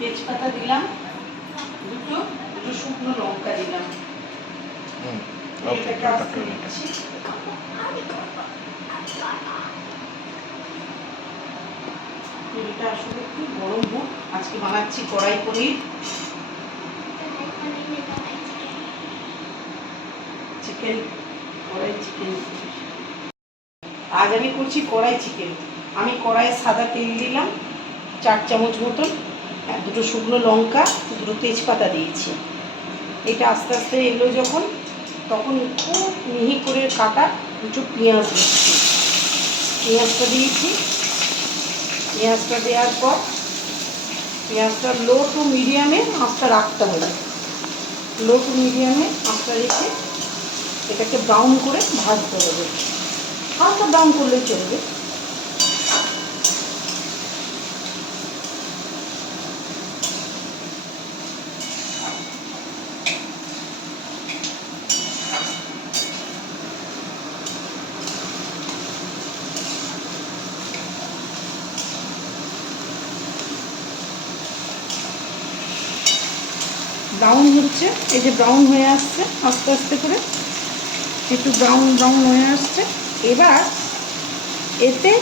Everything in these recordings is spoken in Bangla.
তেজপাতা দিলাম, দুটো দুটো শুকনো লঙ্কা দিলাম। ওকে, তেলটা আস্তে দিচ্ছি। তেলটা আসলে একটু গরম হোক। আজকে বানাচ্ছি কড়াই পনির, চিকেন, কড়াই চিকেন। আজ আমি করছি কড়াই চিকেন। আমি কড়াইয়ে সাদা তেল দিলাম 4 চামচ মতন, আর দুটো শুকনো লঙ্কা, দুটো তেজপাতা দিয়েছি। এটা আস্তে আস্তে এলো যখন, তখন খুব মিহি করে কাটা দুটো পেঁয়াজ দিচ্ছি। পেঁয়াজটা দিয়েছি। পেঁয়াজটা দেওয়ার পর পেঁয়াজটা লো টু মিডিয়ামে আঁচটা রাখতে হবে। লো টু মিডিয়ামে আঁচটা রেখে এটাকে ব্রাউন করে ভাজতে হবে। হালকা ব্রাউন করলেই চলবে। ব্রাউন হচ্ছে, এই যে ব্রাউন হয়ে আসছে আস্তে আস্তে করে, একটু ব্রাউন ব্রাউন হয়ে আসছে। এবার এতে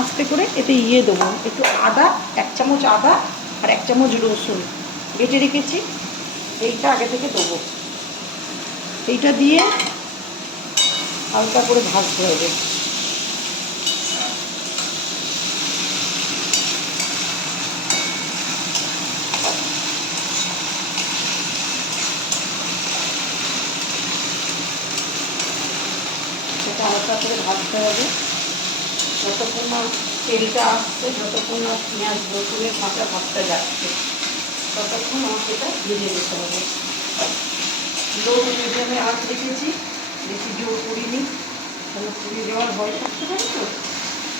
আস্তে করে এতে দেবো একটু আদা, 1 চামচ আদা আর 1 চামচ রসুন বেটে রেখেছি, এইটা আগে থেকে দেবো। এইটা দিয়ে হালকা করে ভাজতে হবে। এটা হালকা করে ভাজতে হবে যতক্ষণ না তেলটা আসছে, যতক্ষণ না পেঁয়াজ রসুনের কাঁচা ভাবটা যাচ্ছে, ততক্ষণ আমাকে এটা ভেজে নিতে হবে। লো মিডিয়ামে আঁচ রেখেছি, বেশি জোর করিনি, তাহলে পুড়ে যাওয়ার ভয় থাকতে পারে, তো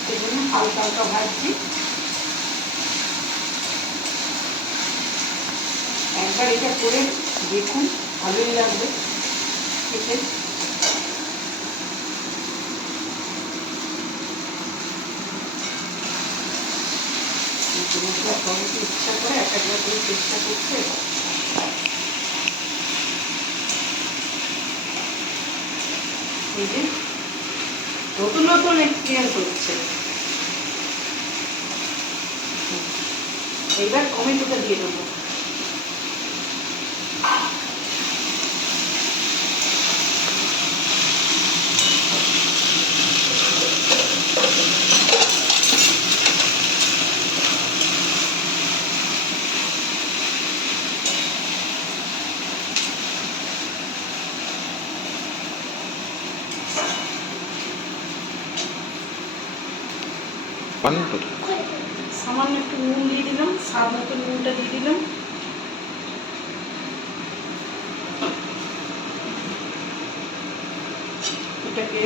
সেই জন্য হালকা হালকা ভাজছি। একবার এটা করে দেখুন, ভালোই লাগবে খেতে। মশলা সবাইকে ইচ্ছা করে এক একবার করে চেষ্টা করছে। এই যে নতুন নতুন এক্সপিরিয়েন্স হচ্ছে। এইবার টমেটোটা দিয়ে দেবো। সামান্য একটু নুন দিয়ে দিলাম, স্বাদ মতো নুনটা দিয়ে দিলাম। এটাকে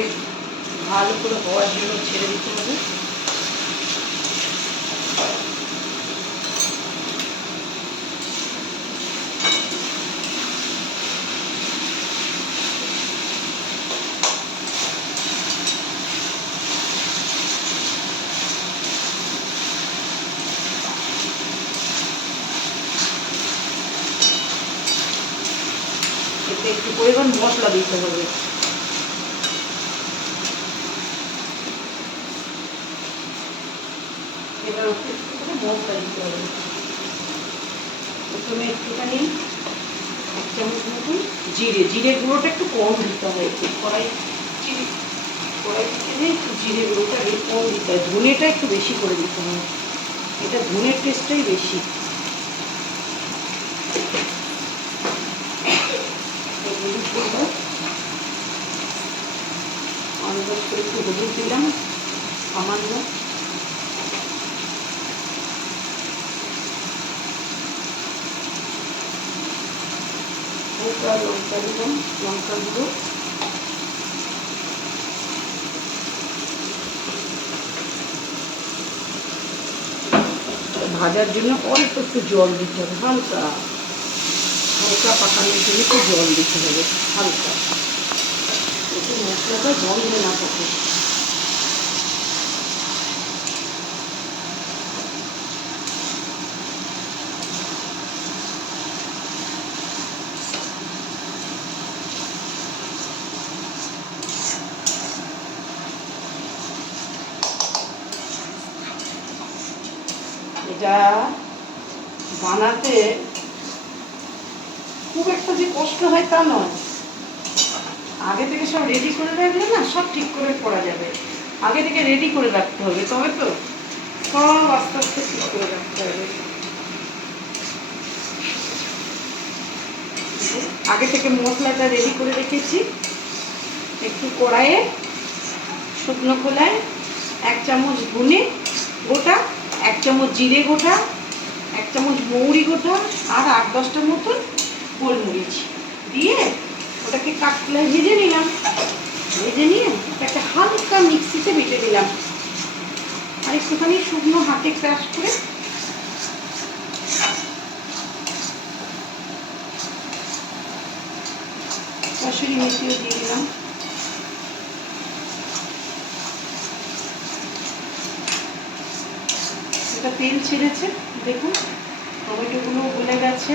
ভালো করে হওয়ার জন্য ছেড়ে দিতে হবে। এতে একটু পরিমাণ মশলা দিতে হবে। এবার ওকে একটু মশলা দিতে হবে। প্রথমে একটুখানি 1 চামচ মতন জিরে গুঁড়োটা একটু কম দিতে হয়। একটু কড়াই থেকে একটু জিরে গুঁড়োটা কম দিতে হয়। ধনেটা একটু বেশি করে দিতে হয়, এটা ধনের টেস্টটাই বেশি। আন্দাজ করে একটু হলুদ দিলাম সামান্য, হালকা লঙ্কা দিলাম, লঙ্কা গুঁড়ো, ভাজার জন্য অল্প একটু জল দিতে হবে। হালকা হালকা পাকানোর জন্য একটু জল দিতে হবে হালকা, একটু মশলাটা গন্ধ না থাকে। এটা বানাতে খুব একটা যে কষ্ট হয় তা নয়, আগে থেকে সব রেডি করে রাখলে না সব ঠিক করে করা যাবে। আগে থেকে রেডি করে রাখতে হবে, তবে তো সব আস্তে আস্তে ঠিক করে রাখতে হবে। আগে থেকে মশলাটা রেডি করে রেখেছি। একটু কড়াইয়ে শুকনো খোলায় 1 চামচ ধনে গোটা, 1 চামচ জিরে গোটা, 1 চামচ মৌরি গোটা আর 8-10টা মতন গোলমরিচ দিয়ে ওটাকে কাঠখোলায় ভেজে নিলাম। ভেজে নিয়ে ওটাকে হালকা মিক্সিতে বেটে দিলাম, আর একটুখানি শুকনো হাতে ক্রাশ করে কসুরি মেথিও দিয়ে দিলাম। এটা তেল ছেড়েছে, দেখুন টমেটোগুলো গলে গেছে,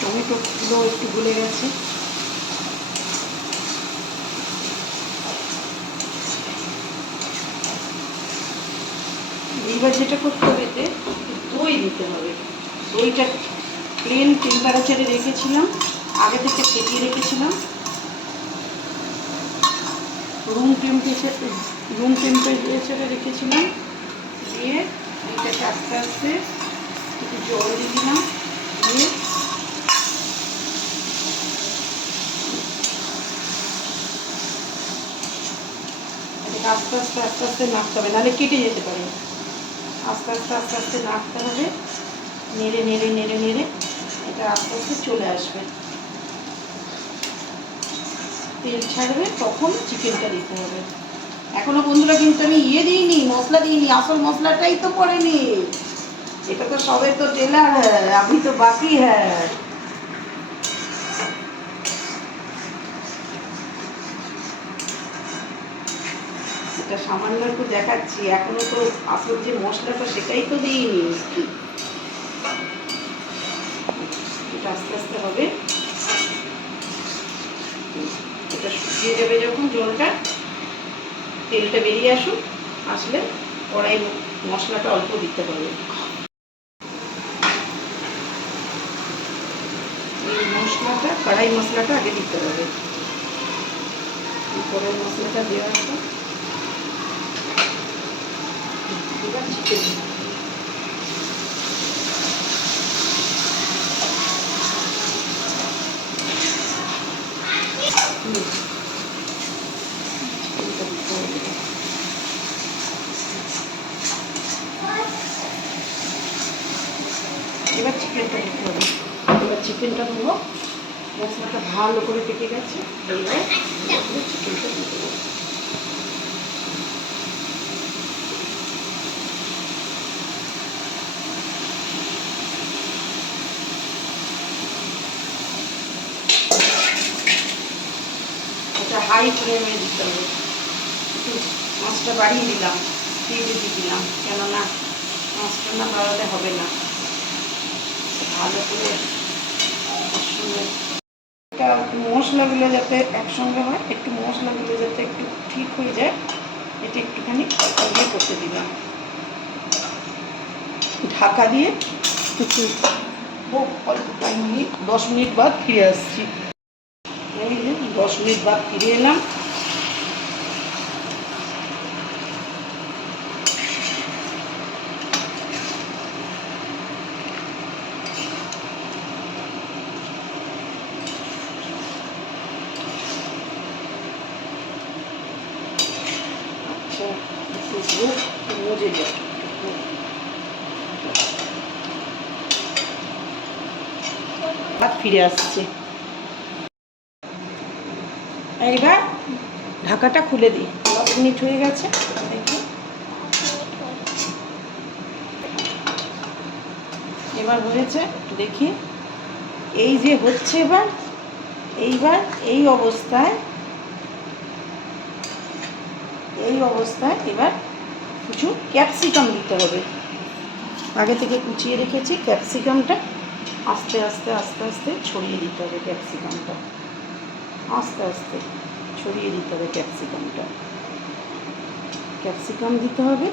টমেটোগুলো একটু গলে গেছে। এইবার যেটা করতে হবে, এতে দই দিতে হবে। দইটা প্লেন টেম্পারেচারে রেখেছিলাম, আগে থেকে ফেটিয়ে রেখেছিলাম। রুম টেম্পারেচারে রেখেছিলাম। দিয়ে এটাকে আস্তে আস্তে একটু জল দিয়ে দিলাম। দিয়ে এটাকে আস্তে আস্তে আস্তে আস্তে নাড়তে হবে, নাহলে কেটে যেতে পারে। আস্তে আস্তে আস্তে আস্তে নাড়তে হবে, নেড়ে নেড়ে নেড়ে নেড়ে এটা আস্তে আস্তে চলে আসবে। তেল ছাড়বে তখন চিকেনটা দিতে হবে। এখনো বন্ধুরা কিন্তু আমি দিইনি, মশলা দিইনি, আসল মশলাটাই তো পড়েনি। এটা তো সবে তো টেলার হ্যাঁ, अभी तो बाकी है। এটা সামান্য একটু দেখাচ্ছি, এখনো তো আসল যে মশলাটা সেটাই তো দিইনি। এটা আস্তে আস্তে হবে। এটা শুকিয়ে যাবে যখন জলটা, তেলটা বেরিয়ে আসলে কড়াই মশলাটা অল্প দিতে হবে। এই মশলাটা, কড়াই মশলাটা আগে দিতে হবে। কড়াই মশলাটা দেওয়ার পর এবার চিকেন এবার চিকেনটা দিতে হবে। এবার চিকেনটা দেবো, মশলাটা ভালো করে পেকে গেছে। এইবার চিকেনটা দিয়ে দেবো। এটা হাই ফ্লেমে দিতে হবে। একটু মাছটা বাড়িয়ে দিলাম, দিয়ে দিলাম, কেননা মাছটা না বাড়ালে হবে না। ভালো করে মশলাগুলো যাতে একসঙ্গে হয়, একটু মশলাগুলো যাতে একটু ঠিক হয়ে যায়, এটা একটুখানি ইয়ে করতে দিলাম। ঢাকা দিয়ে একটু অল্প টাইম নিয়ে 10 মিনিট বাদ ফিরে আসছি। এই যে 10 মিনিট বাদ ফিরে এলাম। মজে যায়, ফিরে আসছে। এইবার ঢাকাটা খুলে দিই। 10 মিনিট হয়ে গেছে, দেখি। এবার হয়েছে, দেখি। এই যে হচ্ছে এইবার এই অবস্থায় এবার কিছু ক্যাপসিকাম দিতে হবে। আগে থেকে কুচিয়ে রেখেছি ক্যাপসিকামটা, আস্তে আস্তে আস্তে আস্তে ছড়িয়ে দিতে হবে। ক্যাপসিকামটা আস্তে আস্তে ছড়িয়ে দিতে হবে। ক্যাপসিকামটা ক্যাপসিকাম দিতে হবে,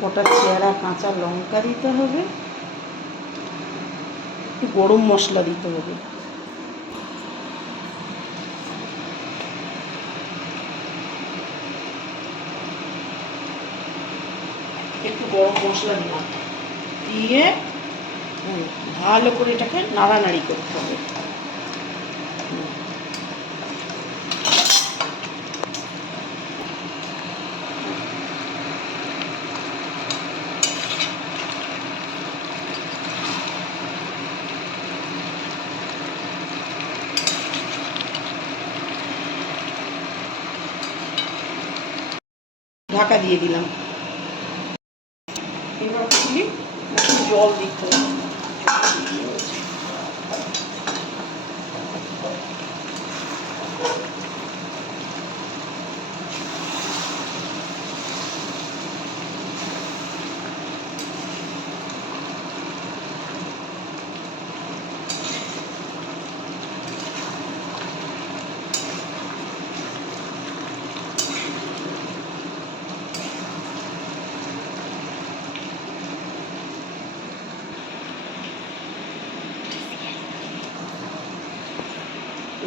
কটা চেরা কাঁচা লঙ্কা দিতে হবে, একটু গরম মশলা দিতে হবে। একটু গরম মশলা দিলাম, দিয়ে ভালো করে এটাকে নাড়ানাড়ি করতে হবে। ঢাকা দিয়ে দিলাম। এবার খুলি, একটু জল দিতে হবে।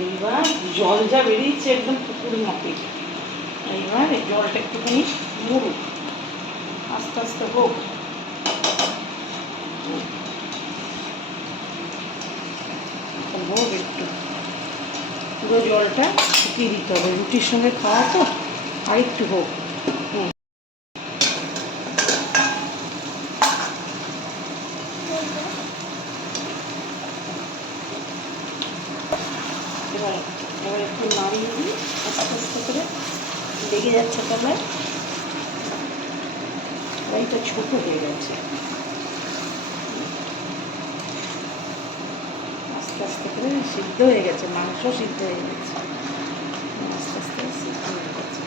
এইবার জল যা বেরিয়েছে একদম পুকুর মাপে, এইবার এই জলটা একটুখানি মুড়ুক, আস্তে আস্তে হোক। হোক একটু, পুরো জলটা শুকিয়ে দিতে হবে, রুটির সঙ্গে খাওয়া তো, আর একটু হোক। এবার একটু নাড়িয়ে দিই আস্তে আস্তে করে, লেগে যাচ্ছে তবে কড়াইটা ছোটো হয়ে গেছে। আস্তে আস্তে করে সিদ্ধ হয়ে গেছে, মাংস সিদ্ধ হয়ে গেছে, আস্তে আস্তে সিদ্ধ হয়ে গেছে।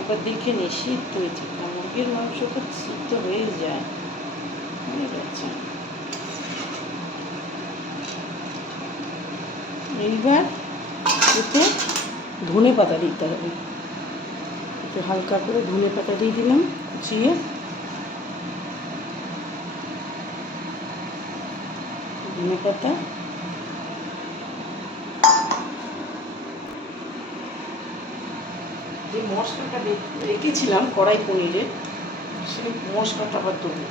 একবার দেখে নিই সিদ্ধ হয়েছে, মুরগির মাংস তো সিদ্ধ হয়ে যায়, বুঝে যাচ্ছে। এইবার একটু ধনে পাতা দিতে হবে, একটু হালকা করে ধনে পাতা দিয়ে দিলাম কুচিয়ে। ধনে পাতা, যে মশলাটা রেখেছিলাম কড়াই পনিরে, সেই মশলাটা আবার দেবো।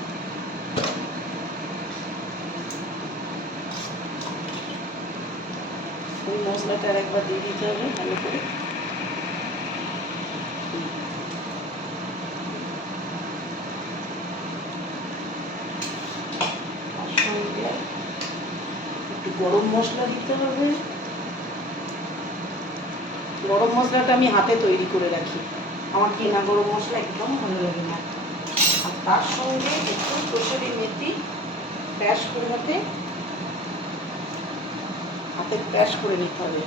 ওই মশলাটা আর একবার দিয়ে দিতে হবে ভালো করে। তার সঙ্গে একটু গরম মশলা দিতে হবে। গরম মশলাটা আমি হাতে তৈরি করে রাখি, আমার কেনা গরম মশলা একদম ভালো লাগে না। আর তার সঙ্গে একটু কসুরি মেথি প্যাশ করে হাতে প্যাশ করে নিতে হবে,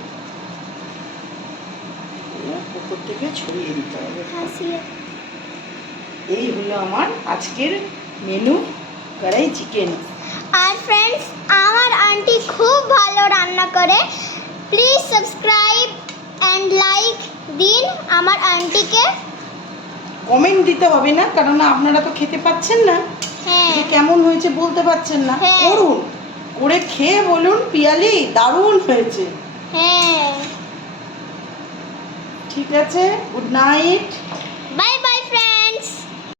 উপর থেকে ছড়িয়ে দিতে হবে। এই হলো আমার আজকের মেনু, কড়াই চিকেন। আর ফ্রেন্ডস, আমার আন্টি খুব ভালো রান্না করে, প্লিজ সাবস্ক্রাইব অ্যান্ড লাইক দিন আমার আন্টিকে। কমেন্ট দিতে হবে না, কারণ আপনারা তো খেতে পাচ্ছেন না, যে কেমন হয়েছে বলতে পারছেন না। করুন, করে খেয়ে বলুন পিয়ালি দারুণ হয়েছে। হ্যাঁ, ঠিক আছে, গুড নাইট।